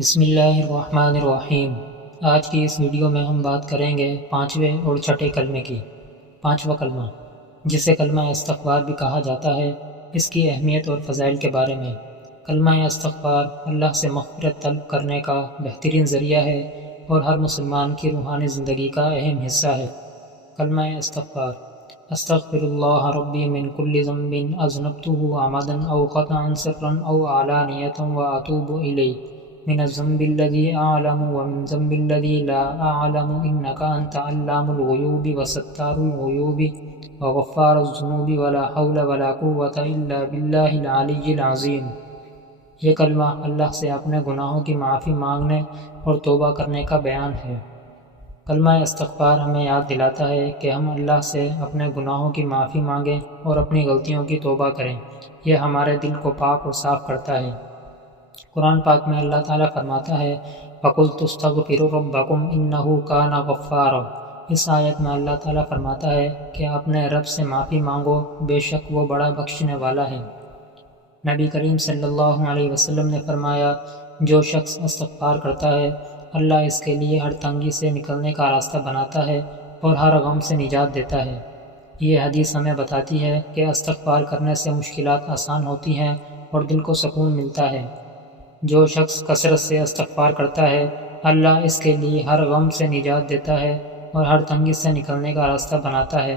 بسم اللہ الرحمن الرحیم۔ آج کی اس ویڈیو میں ہم بات کریں گے پانچویں اور چھٹے کلمے کی۔ پانچواں کلمہ، جسے کلمہ استغفار بھی کہا جاتا ہے، اس کی اہمیت اور فضائل کے بارے میں۔ کلمہ استغفار اللہ سے مغفرت طلب کرنے کا بہترین ذریعہ ہے اور ہر مسلمان کی روحانی زندگی کا اہم حصہ ہے۔ کلمہ استغفار: استغفر اللہ ربی من کل ذنب اذنبته عمدا او خطأ سرا او علانیة واتوب الیہ من الذنب الذي اعلم ومن ذنب الذي لا اعلم انك انت علام الغیوب وستار العیوب وغفار الذنوب ولا حول ولا قوة الا باللہ العلی العظیم۔ یہ کلمہ اللہ سے اپنے گناہوں کی معافی مانگنے اور توبہ کرنے کا بیان ہے۔ کلمہ استغفار ہمیں یاد دلاتا ہے کہ ہم اللہ سے اپنے گناہوں کی معافی مانگیں اور اپنی غلطیوں کی توبہ کریں۔ یہ ہمارے دل کو پاک اور صاف کرتا ہے۔ قرآن پاک میں اللہ تعالیٰ فرماتا ہے فَقُلْتُ اسْتَغْفِرُوا رَبَّكُمْ إِنَّهُ كَانَ غَفَّارًا۔ اس آیت میں اللہ تعالیٰ فرماتا ہے کہ اپنے رب سے معافی مانگو، بے شک وہ بڑا بخشنے والا ہے۔ نبی کریم صلی اللہ علیہ وسلم نے فرمایا جو شخص استغفار کرتا ہے، اللہ اس کے لیے ہر تنگی سے نکلنے کا راستہ بناتا ہے اور ہر غم سے نجات دیتا ہے۔ یہ حدیث ہمیں بتاتی ہے کہ استغفار کرنے سے مشکلات آسان ہوتی ہیں اور دل کو سکون ملتا ہے۔ جو شخص کثرت سے استغفار کرتا ہے، اللہ اس کے لیے ہر غم سے نجات دیتا ہے اور ہر تنگی سے نکلنے کا راستہ بناتا ہے۔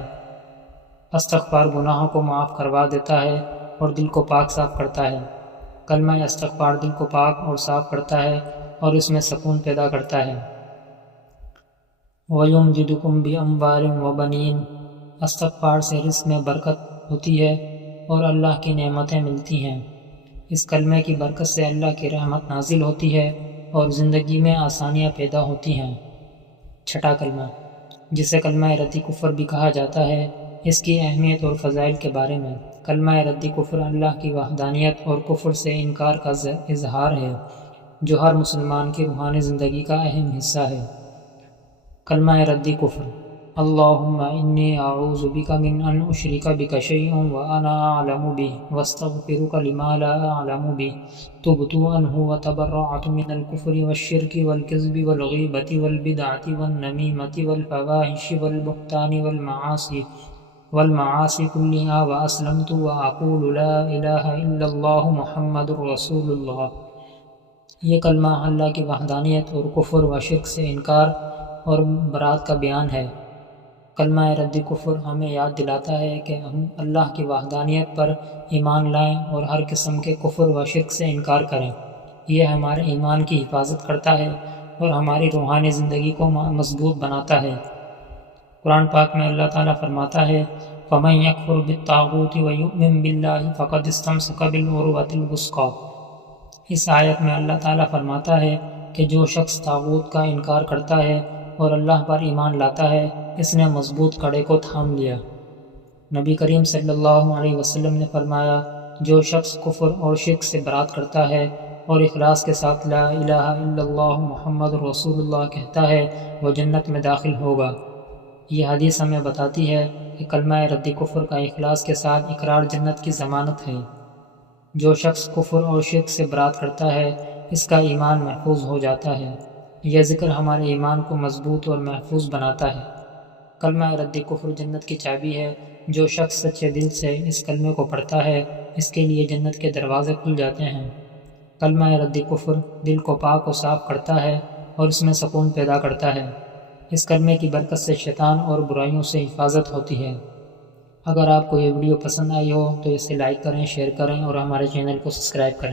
استغفار گناہوں کو معاف کروا دیتا ہے اور دل کو پاک صاف کرتا ہے۔ کلمہ استغفار دل کو پاک اور صاف کرتا ہے اور اس میں سکون پیدا کرتا ہے۔ وَيُمْدِدُكُمْ بِأَمْوَالٍ وَبَنِينَ۔ استغفار سے رزق میں برکت ہوتی ہے اور اللہ کی نعمتیں ملتی ہیں۔ اس کلمے کی برکت سے اللہ کی رحمت نازل ہوتی ہے اور زندگی میں آسانیاں پیدا ہوتی ہیں۔ چھٹا کلمہ، جسے کلمہ رد کفر بھی کہا جاتا ہے، اس کی اہمیت اور فضائل کے بارے میں۔ کلمہ رد کفر اللہ کی وحدانیت اور کفر سے انکار کا اظہار ہے، جو ہر مسلمان کی روحانی زندگی کا اہم حصہ ہے۔ کلمہ رد کفر: اللہم انی اعوذ بک من ان اشرک بک شیئا وانا اعلم بہ واستغفرک لما لا اعلم بہ تبت عنہ وتبرأت من الکفر والشرک والکذب والغیبۃ والبدعۃ والنمیمۃ والفواحش والبہتان والمعاصی کلہا واسلمت واقول لا الہ الا اللہ محمد رسول اللہ۔ یہ کلمہ اللہ کی وحدانیت اور کفر و شرک سے انکار اور برات کا بیان ہے۔ کلمہ رد کفر ہمیں یاد دلاتا ہے کہ ہم اللہ کی وحدانیت پر ایمان لائیں اور ہر قسم کے کفر و شرک سے انکار کریں۔ یہ ہمارے ایمان کی حفاظت کرتا ہے اور ہماری روحانی زندگی کو مضبوط بناتا ہے۔ قرآن پاک میں اللہ تعالیٰ فرماتا ہے فَمَن يَكْفُرْ بِالطَّاغُوتِ وَيُؤْمِن بِاللَّهِ فَقَدِ اسْتَمْسَكَ بِالْعُرْوَةِ الْوُثْقَىٰ۔ اس آیت میں اللہ تعالیٰ فرماتا ہے کہ جو شخص طاغوت کا انکار کرتا ہے اور اللہ پر ایمان لاتا ہے، اس نے مضبوط کڑے کو تھام لیا۔ نبی کریم صلی اللہ علیہ وسلم نے فرمایا جو شخص کفر اور شرک سے برات کرتا ہے اور اخلاص کے ساتھ لا الہ الا اللہ محمد رسول اللہ کہتا ہے، وہ جنت میں داخل ہوگا۔ یہ حدیث ہمیں بتاتی ہے کہ کلمہ رد کفر کا اخلاص کے ساتھ اقرار جنت کی ضمانت ہے۔ جو شخص کفر اور شرک سے برات کرتا ہے، اس کا ایمان محفوظ ہو جاتا ہے۔ یہ ذکر ہمارے ایمان کو مضبوط اور محفوظ بناتا ہے۔ کلمہ رد کفر جنت کی چابی ہے۔ جو شخص سچے دل سے اس کلمے کو پڑھتا ہے، اس کے لیے جنت کے دروازے کھل جاتے ہیں۔ کلمہ رد کفر دل کو پاک و صاف کرتا ہے اور اس میں سکون پیدا کرتا ہے۔ اس کلمے کی برکت سے شیطان اور برائیوں سے حفاظت ہوتی ہے۔ اگر آپ کو یہ ویڈیو پسند آئی ہو تو اسے لائک کریں، شیئر کریں اور ہمارے چینل کو سبسکرائب کریں۔